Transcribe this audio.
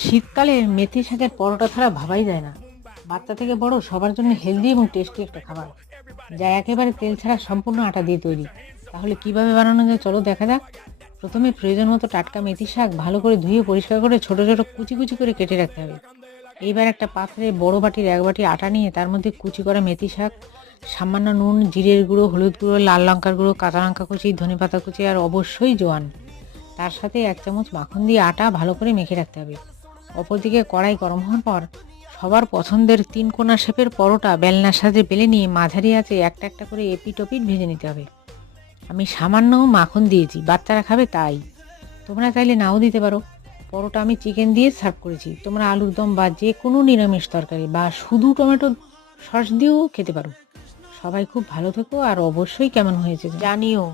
শীতকালে মেথি শাকের পরোটা ছাড়া ভাবাই যায় না। বাচ্চা থেকে বড় সবার জন্য হেলদি এবং টেস্টি একটা খাবার, যা একেবারে তেল ছাড়া সম্পূর্ণ আটা দিয়ে তৈরি। তাহলে কিভাবে বানানো যায় চলো দেখা যাক। প্রথমে প্রয়োজন মতো টাটকা মেথি শাক ভালো করে ধুয়ে পরিষ্কার করে ছোট ছোট কুচি কুচি করে কেটে রাখতে হবে। এইবার একটা পাত্রে বড় বাটির 1 বাটি আটা নিয়ে তার মধ্যে কুচি করা মেথি শাক, সামান্য নুন, জিরের গুঁড়ো, হলুদ গুঁড়ো, লাল লঙ্কার গুঁড়ো, কাঁচা লঙ্কা কুচি, ধনেপাতা কুচি আর অবশ্যই জোয়ান, তার সাথে 1 চামচ মাখন দিয়ে আটা ভালো করে মেখে রাখতে হবে। অপরদিকে কড়াই গরম হওয়ার পর সবার পছন্দের 3 কোনা শেপের পরোটা বেলনার সাহায্যে বেলে নিয়ে মাঝারি আঁচে একটা একটা করে এপিট ওপিট ভেজে নিতে হবে। আমি সামান্য মাখন দিয়েছি, বাচ্চারা খাবে তাই। তোমরা চাইলে নাও দিতে পারো। পরোটা আমি চিকেন দিয়ে সার্ভ করেছি, তোমরা আলুর দম বা যে কোনো নিরামিষ তরকারি বা শুধু টমেটো সস দিয়েও খেতে পারো। সবাই খুব ভালো থেকো আর অবশ্যই কেমন হয়েছে জানিও।